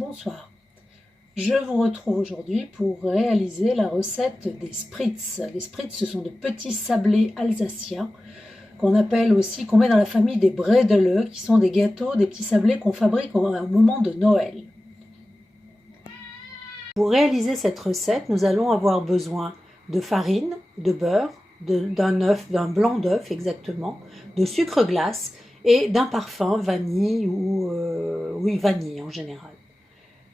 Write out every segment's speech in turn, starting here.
Bonsoir, je vous retrouve aujourd'hui pour réaliser la recette des spritz. Les spritz, ce sont de petits sablés alsaciens qu'on appelle aussi, qu'on met dans la famille des bredele, qui sont des gâteaux, des petits sablés qu'on fabrique au moment de Noël. Pour réaliser cette recette, nous allons avoir besoin de farine, de beurre, d'un œuf, d'un blanc d'œuf exactement, de sucre glace et d'un parfum vanille ou vanille en général.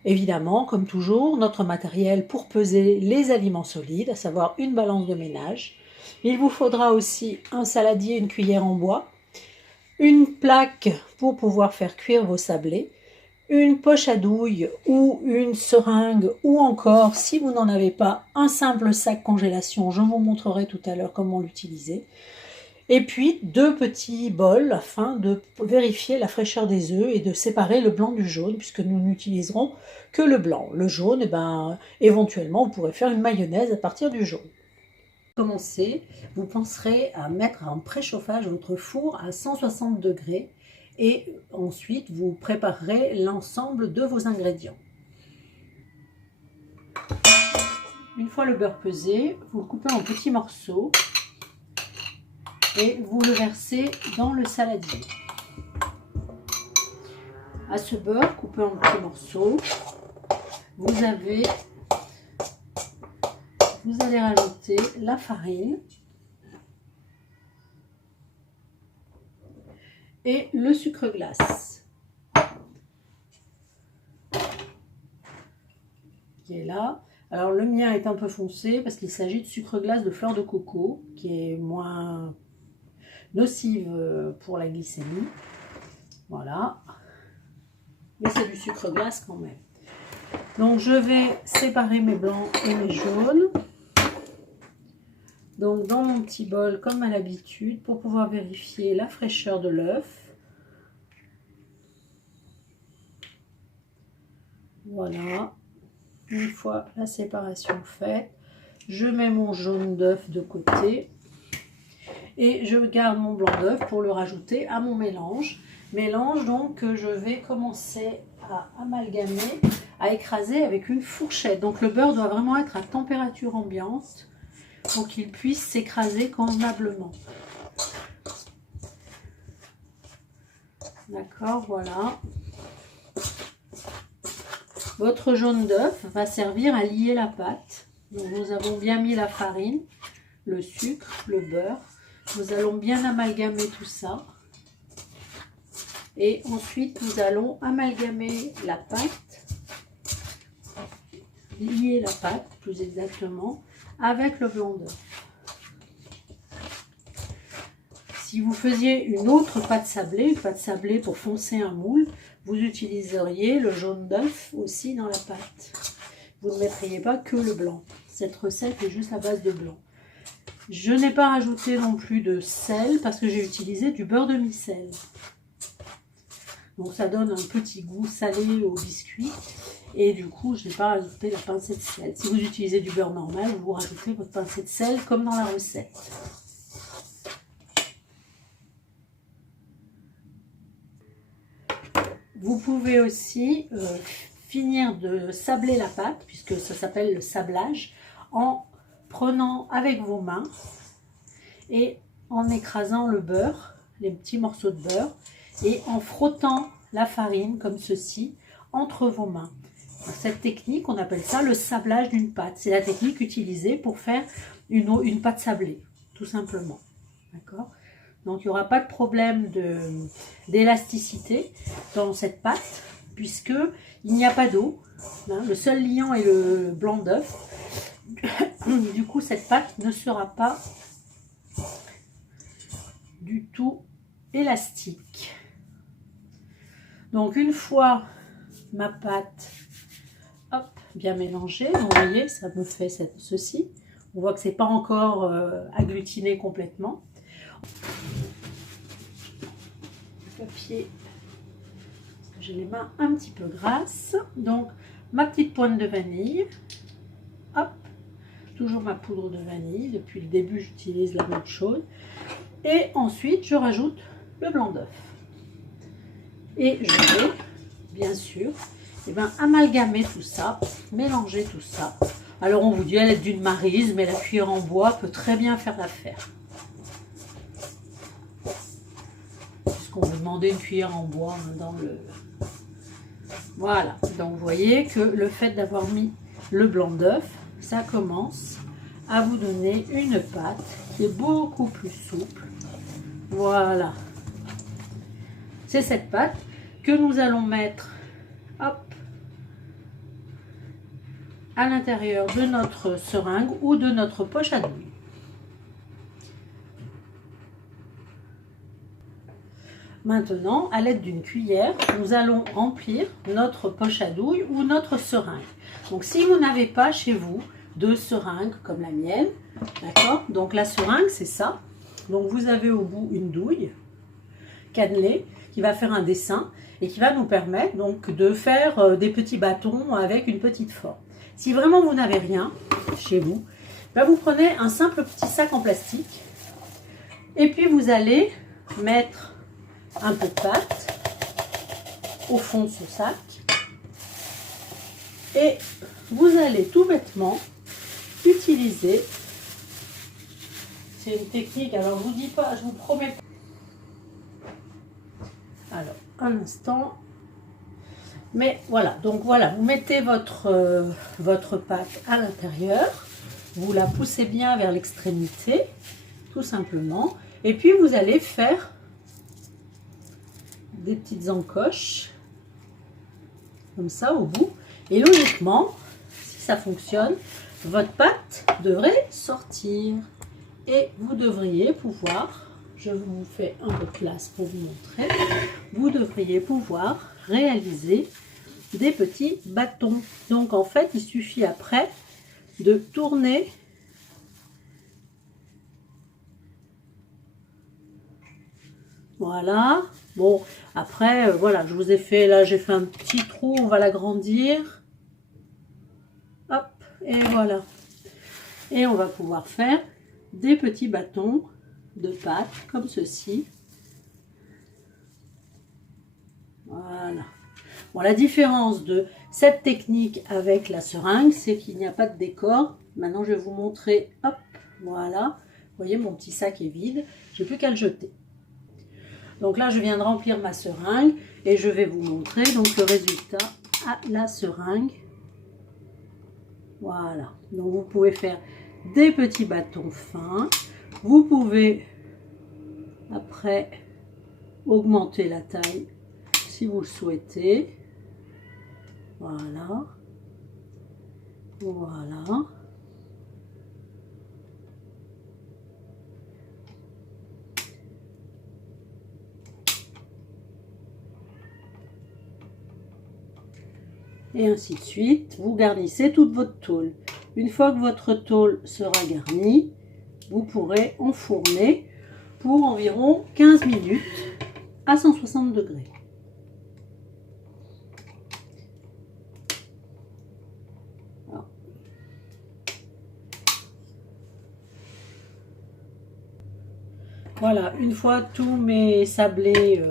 Évidemment, comme toujours, notre matériel pour peser les aliments solides, à savoir une balance de ménage. Il vous faudra aussi un saladier, une cuillère en bois, une plaque pour pouvoir faire cuire vos sablés, une poche à douille ou une seringue, ou encore, si vous n'en avez pas, un simple sac congélation. Je vous montrerai tout à l'heure comment l'utiliser. Et puis, 2 petits bols afin de vérifier la fraîcheur des œufs et de séparer le blanc du jaune, puisque nous n'utiliserons que le blanc. Le jaune, éventuellement, vous pourrez faire une mayonnaise à partir du jaune. Pour commencer, vous penserez à mettre en préchauffage votre four à 160 degrés et ensuite vous préparerez l'ensemble de vos ingrédients. Une fois le beurre pesé, vous le coupez en petits morceaux et vous le versez dans le saladier. À ce beurre coupé en petits morceaux, vous allez rajouter la farine et le sucre glace qui est là. Alors le mien est un peu foncé parce qu'il s'agit de sucre glace de fleur de coco qui est moins nocive pour la glycémie. Voilà, mais c'est du sucre glace quand même. Donc je vais séparer mes blancs et mes jaunes. Donc dans mon petit bol comme à l'habitude pour pouvoir vérifier la fraîcheur de l'œuf. Voilà, une fois la séparation faite, je mets mon jaune d'œuf de côté et je garde mon blanc d'œuf pour le rajouter à mon mélange. Mélange donc que je vais commencer à amalgamer, à écraser avec une fourchette. Donc le beurre doit vraiment être à température ambiante pour qu'il puisse s'écraser convenablement. D'accord, voilà. Votre jaune d'œuf va servir à lier la pâte. Donc nous avons bien mis la farine, le sucre, le beurre. Nous allons bien amalgamer tout ça. Et ensuite, nous allons amalgamer la pâte, lier la pâte plus exactement, avec le blanc d'œuf. Si vous faisiez une autre pâte sablée pour foncer un moule, vous utiliseriez le jaune d'œuf aussi dans la pâte. Vous ne mettriez pas que le blanc. Cette recette est juste à base de blanc. Je n'ai pas rajouté non plus de sel parce que j'ai utilisé du beurre de micelle. Donc ça donne un petit goût salé au biscuit. Et du coup, je n'ai pas rajouté la pincée de sel. Si vous utilisez du beurre normal, vous rajoutez votre pincée de sel comme dans la recette. Vous pouvez aussi finir de sabler la pâte, puisque ça s'appelle le sablage, en prenant avec vos mains et en écrasant le beurre, les petits morceaux de beurre, et en frottant la farine comme ceci entre vos mains. Cette technique, on appelle ça le sablage d'une pâte. C'est la technique utilisée pour faire une pâte sablée, tout simplement. D'accord ? Donc, il n'y aura pas de problème d'élasticité dans cette pâte, puisqu'il n'y a pas d'eau. Hein, le seul liant est le blanc d'œuf. Du coup, cette pâte ne sera pas du tout élastique. Donc, une fois ma pâte bien mélangée, vous voyez, ça me fait ceci. On voit que ce n'est pas encore agglutiné complètement. Papier, j'ai les mains un petit peu grasses. Donc, ma petite pointe de vanille. Hop, toujours ma poudre de vanille. Depuis le début, j'utilise la même chose. Et ensuite, je rajoute le blanc d'œuf. Et je vais, bien sûr, et bien amalgamer tout ça, mélanger tout ça. Alors on vous dit à l'aide d'une maryse, mais la cuillère en bois peut très bien faire l'affaire. Puisqu'on vous demandait une cuillère en bois dans le... Voilà, donc vous voyez que le fait d'avoir mis le blanc d'œuf, ça commence à vous donner une pâte qui est beaucoup plus souple. Voilà. C'est cette pâte que nous allons mettre, hop, à l'intérieur de notre seringue ou de notre poche à douille. Maintenant, à l'aide d'une cuillère, nous allons remplir notre poche à douille ou notre seringue. Donc, si vous n'avez pas chez vous de seringue comme la mienne, d'accord? Donc, la seringue, c'est ça. Donc, vous avez au bout une douille cannelée qui va faire un dessin et qui va nous permettre donc de faire des petits bâtons avec une petite forme. Si vraiment vous n'avez rien chez vous, ben vous prenez un simple petit sac en plastique et puis vous allez mettre un peu de pâte au fond de ce sac et vous allez tout bêtement utiliser, c'est une technique, alors je vous dis pas, je vous promets pas. Alors un instant, mais voilà, donc voilà, vous mettez votre pâte à l'intérieur, vous la poussez bien vers l'extrémité tout simplement et puis vous allez faire des petites encoches comme ça au bout et logiquement, si ça fonctionne, votre pâte devrait sortir et vous devriez pouvoir, je vous fais un peu de place pour vous montrer, vous devriez pouvoir réaliser des petits bâtons. Donc en fait il suffit après de tourner voilà. Bon, après, voilà, je vous ai fait, là, j'ai fait un petit trou, on va l'agrandir. Hop, et voilà. Et on va pouvoir faire des petits bâtons de pâte, comme ceci. Voilà. Bon, la différence de cette technique avec la seringue, c'est qu'il n'y a pas de décor. Maintenant, je vais vous montrer, hop, voilà. Vous voyez, mon petit sac est vide, j'ai plus qu'à le jeter. Donc là, je viens de remplir ma seringue et je vais vous montrer donc le résultat à la seringue. Voilà. Donc vous pouvez faire des petits bâtons fins. Vous pouvez après augmenter la taille si vous le souhaitez. Voilà. Voilà. Et ainsi de suite, vous garnissez toute votre tôle. Une fois que votre tôle sera garnie, vous pourrez enfourner pour environ 15 minutes à 160 degrés. Voilà, une fois tous mes sablés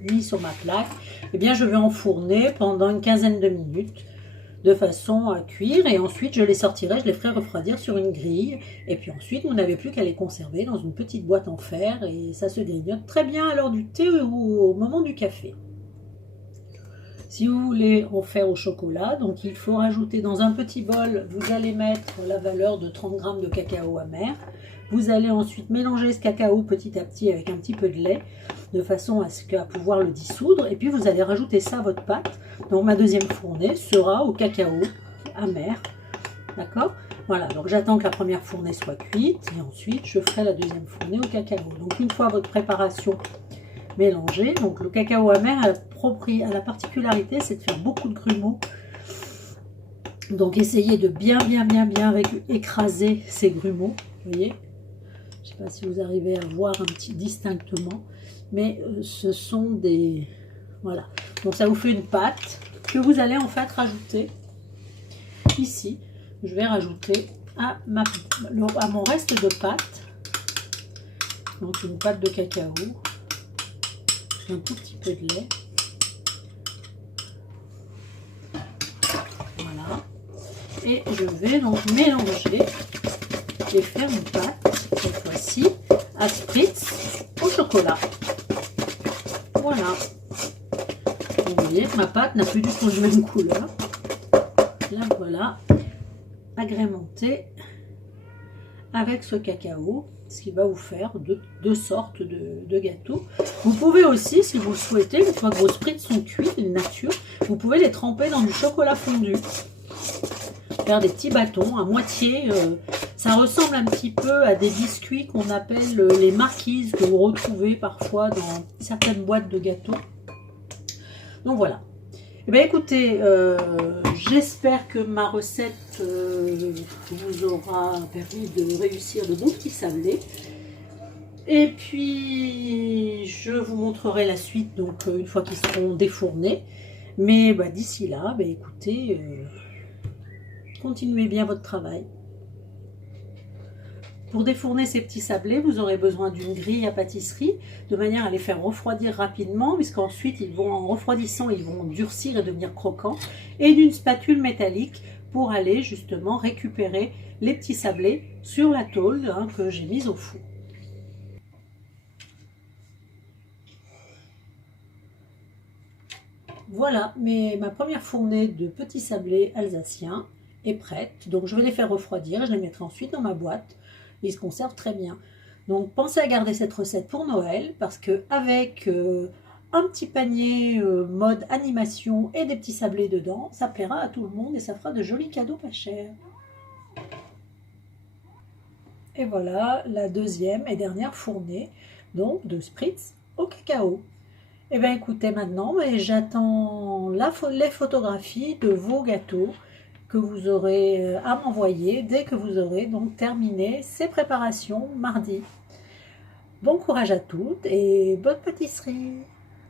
mis sur ma plaque, eh bien je vais enfourner pendant une quinzaine de minutes de façon à cuire et ensuite je les sortirai, je les ferai refroidir sur une grille et puis ensuite vous n'avez plus qu'à les conserver dans une petite boîte en fer et ça se grignote très bien à l'heure du thé ou au moment du café. Si vous voulez en faire au chocolat, donc il faut rajouter dans un petit bol, vous allez mettre la valeur de 30 g de cacao amer. Vous allez ensuite mélanger ce cacao petit à petit avec un petit peu de lait, de façon à pouvoir le dissoudre. Et puis vous allez rajouter ça à votre pâte. Donc ma deuxième fournée sera au cacao amer. D'accord? Voilà, donc j'attends que la première fournée soit cuite et ensuite je ferai la deuxième fournée au cacao. Donc une fois votre préparation mélangée, donc le cacao amer a la particularité, c'est de faire beaucoup de grumeaux. Donc essayez de bien écraser ces grumeaux, vous voyez. Je ne sais pas si vous arrivez à voir un petit distinctement, mais ce sont des... Voilà. Donc ça vous fait une pâte que vous allez en fait rajouter ici. Je vais rajouter à mon reste de pâte. Donc une pâte de cacao. Un tout petit peu de lait. Et je vais donc mélanger et faire une pâte, cette fois-ci, à spritz au chocolat. Voilà. Vous voyez que ma pâte n'a plus du tout la même couleur. La voilà, agrémentée avec ce cacao, ce qui va vous faire deux sortes de gâteaux. Vous pouvez aussi, si vous le souhaitez, une fois que vos spritz sont cuits, nature, vous pouvez les tremper dans du chocolat fondu. Faire des petits bâtons à moitié. Ça ressemble un petit peu à des biscuits qu'on appelle les marquises, que vous retrouvez parfois dans certaines boîtes de gâteaux. Donc voilà. Eh bien écoutez, j'espère que ma recette vous aura permis de réussir de bons petits sablés. Et puis je vous montrerai la suite donc une fois qu'ils seront défournés. Mais d'ici là, écoutez, continuez bien votre travail. Pour défourner ces petits sablés, vous aurez besoin d'une grille à pâtisserie, de manière à les faire refroidir rapidement, puisqu'ensuite, en refroidissant, ils vont durcir et devenir croquants, et d'une spatule métallique pour aller justement récupérer les petits sablés sur la tôle que j'ai mise au four. Voilà, ma première fournée de petits sablés alsaciens est prête. Donc je vais les faire refroidir, je les mettrai ensuite dans ma boîte. Ils se conservent très bien. Donc pensez à garder cette recette pour Noël, parce qu'avec un petit panier mode animation et des petits sablés dedans, ça plaira à tout le monde et ça fera de jolis cadeaux pas chers. Et voilà la deuxième et dernière fournée donc de spritz au cacao. Et bien écoutez maintenant, j'attends les photographies de vos gâteaux que vous aurez à m'envoyer dès que vous aurez donc terminé ces préparations mardi. Bon courage à toutes et bonne pâtisserie!